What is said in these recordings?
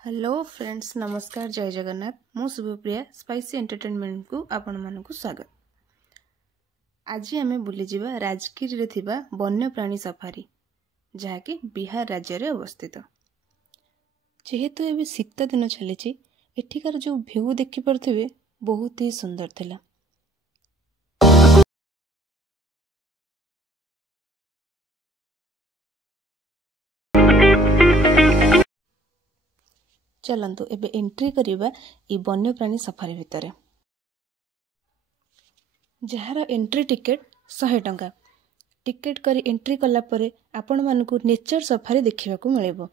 Hello friends, नमस्कार, जय जगन्नाथ। मु शुभप्रिया स्पाइसी एंटरटेनमेंट को आपण मानक स्वागत। आज आम बुलीजा राजगीर रे थिबा वन्यप्राणी सफारी जहाँकि बिहार राज्य रे अवस्थित। जेहेतु एबे शीत दिन चली एठिकार जो व्यू देखि पारथिबे बहुत ही सुंदर थिला। चलंतु एबे एंट्री करिबा ई वन्यप्राणी सफारी भितरे। जार एंट्री टिकेट 100 टंका। टिकेट करी एंट्री कला परे आपण मानकु नेचर सफारी देखिबाकू मिलिबो।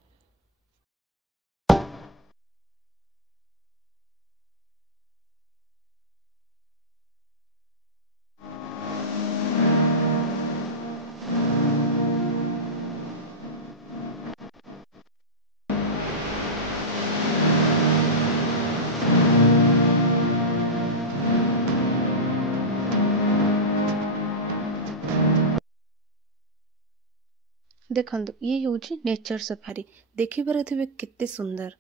देखंतु ये होची नेचर सफारी। देखि पारथिबे केते सुंदर।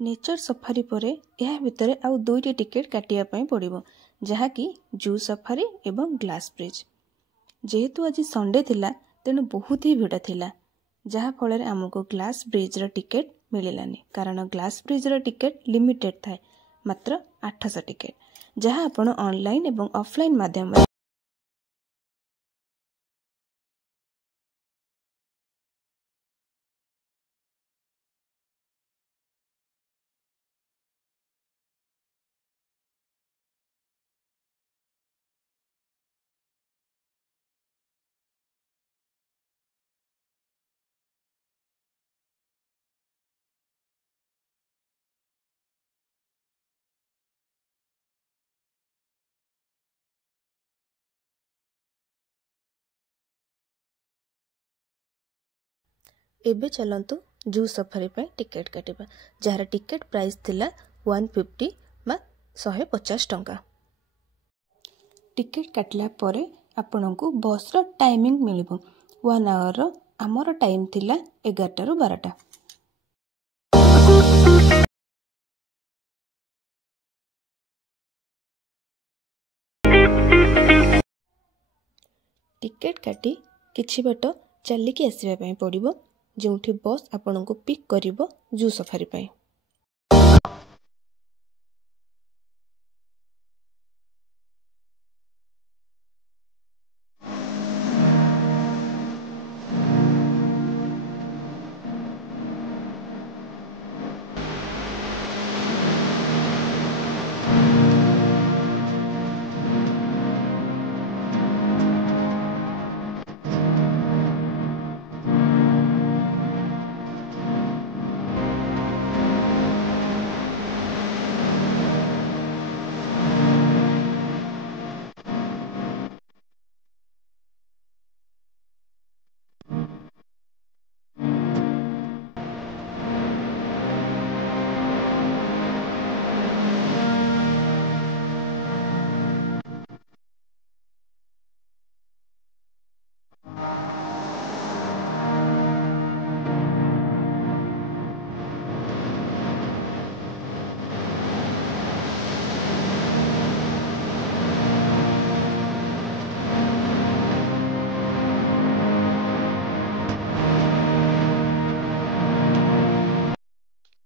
नेचर सफारी परे यह भितरे आउ दुईटी टिकेट काटिया पई पड़िबो, जहा कि जू सफारी एवं ग्लास ब्रिज। जेहेतु आज संडे थिला तेणु बहुत ही भिड़ थिला, जहा फल आमको ग्लास ब्रिज रो टिकेट मिलिलानी। कारण ग्लास ब्रिज रो टिकेट लिमिटेड थाए, मात्र 800 टिकेट, जहा आपण ऑनलाइन एवं ऑफलाइन माध्यम एबे चलंतु जू सफारी पे टिकेट काटिबा, जार टिकेट प्राइस थिला 150 बा 150 टंका। टिकेट काटला परे आपनकु बस रो टाइमिंग मिलिबो। 1 आवर रो हमर टाइम थिला 11 रु 12टा। टिकेट काटी किछि बाट चलिकी आसीबा पई पड़िबो, जोंठी बस आपनकु पिक करिवो जू सफारी पई।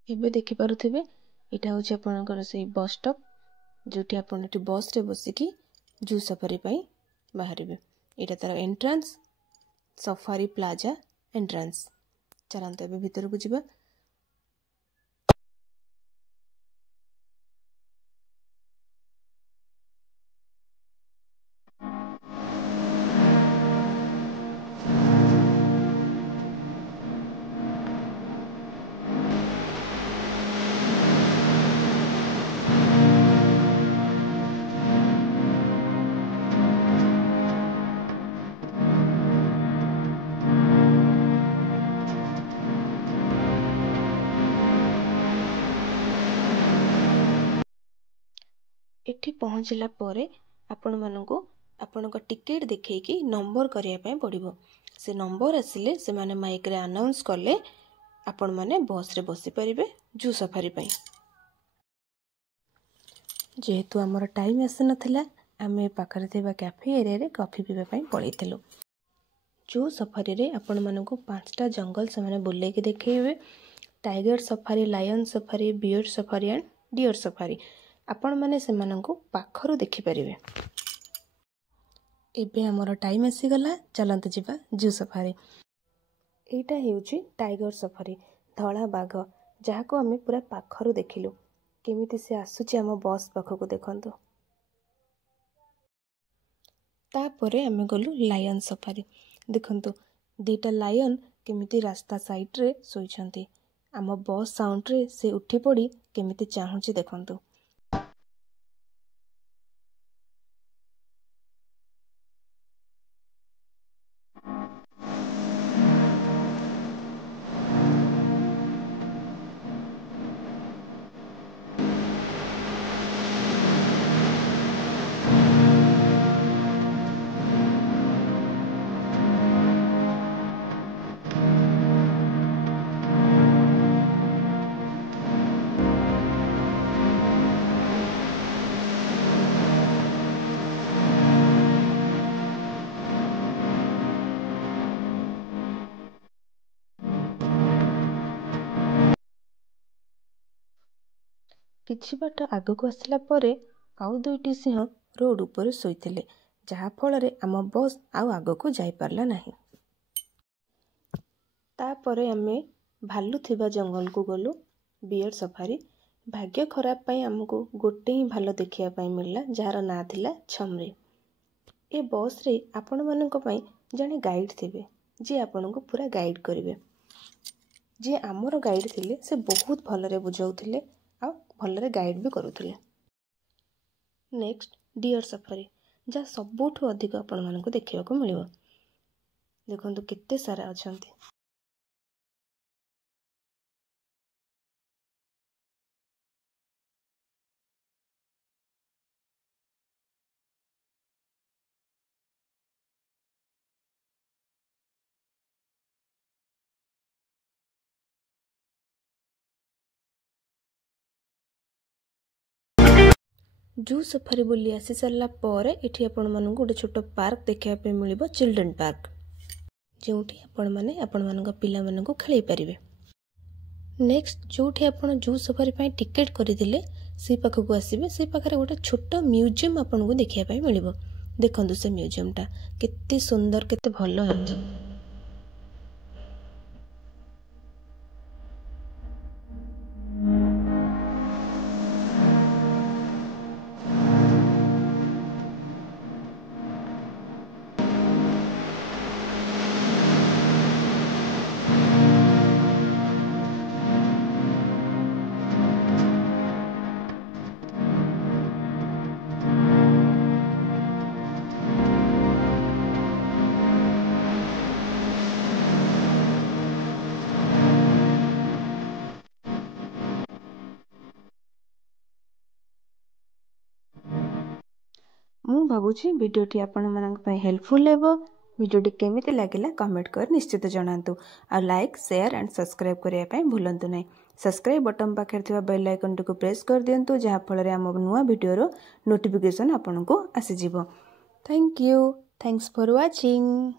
एबे देखि पारुथिबे इटा होछि आपनकर से बस स्टॉप, जोठी आपन एठी बस रे बसिकी जू सफारी पई बाहरिबे। इटा तार एंट्रेंस, सफारी प्लाजा एंट्रेंस। चलंत एबे भीतर को जिबा। एठी पहुँचला परे आपण मानकु आपनका टिकेट देखैकी नंबर करिया पय पड़िबो। से नंबर आसिले से माने माइक रे अनाउंस करले आपण माने बस रे बसी परिबे जू सफारी पई। जेहेतु आमर टाइम आसी नथिला आमे पाखरे थिबा कैफे एरिया रे कॉफी पीबा पई पळैथिलु। जू सफारी रे आपण मानकु 5टा जंगल से माने बुले के देखैबे। Tiger safari, lion safari, bear safari and deer safari आपण माने से मानकु पाखरु देखि परिबे। एबे हमर टाइम आसी गला, चलंत जिबा जू सफारी। एटा हेउची टाइगर सफारी, धला बाघ जहाको आमे पूरा पाखरु देखिलु। केमिति से आसुची आम बस पाखकु देखंतु। तापरे आमे गलु लायन सफारी। देखंतु दीटा लायन केमिति रास्ता साइड रे सोइछंती। आम बस साउंड रे से उठी पड़ी केमिति चाहुची देखंतु। किछि बाट आगको आसला परे आउ दुईटी सिंह रोड ऊपर सोईथिले, जहा फଳରେ आम बस आउ आगको जाई पारला नाही। तापरे आमे भालू थिबा जंगल को गलु बियर सफारी। भाग्य खराब पई हमको गोटे ही भालू देखिया पई मिलला, जार ना थिला छमरी। ए बस रे आपण मानक पई जने गाइड थिबे जे आपण को पूरा गाइड करिवे। जे आमर गाइड थिले से बहुत भलरे बुझाउथिले आ भलरे गाइड भी करुथिले। नेक्स्ट डियर सफारी, जा सबुठु अधिक आपण मानक देखिया को मिलिबो। देखंतु केते सारा अछंती। जू सफारी बुली आसी सारा पर एठी आपण मानक गोटे छोट पार्क देखिया पे मिलिबो, चिल्ड्रन पार्क, जोठी आपण माने आपण मानक पिला मानक खेलै परिबे। नेक्स्ट जोठी आपण जू सफारी पई टिकट करिदिले से पाखकु आसीबे। से पाखरे गोटे छोट म्यूजियम आपण को देखिया पई मिलिबो। देखंतु से म्यूजियम टा केते सुंदर केते भलो है। मु भावुची वीडियोटी आपण मानक पई हेल्पफुल हेबो। वीडियोटी केमिति लागिला कमेंट कर निश्चित जणांतु। आ लाइक शेयर एंड सब्सक्राइब करिया पई भूलंतु नै। सब्सक्राइब बटन पाखे थिबा बेल आइकन को प्रेस कर दियंतु, जहा फଳରେ हम नुवा वीडियोरो नोटिफिकेशन आपन को आसी जिवो। Thank you, thanks for watching.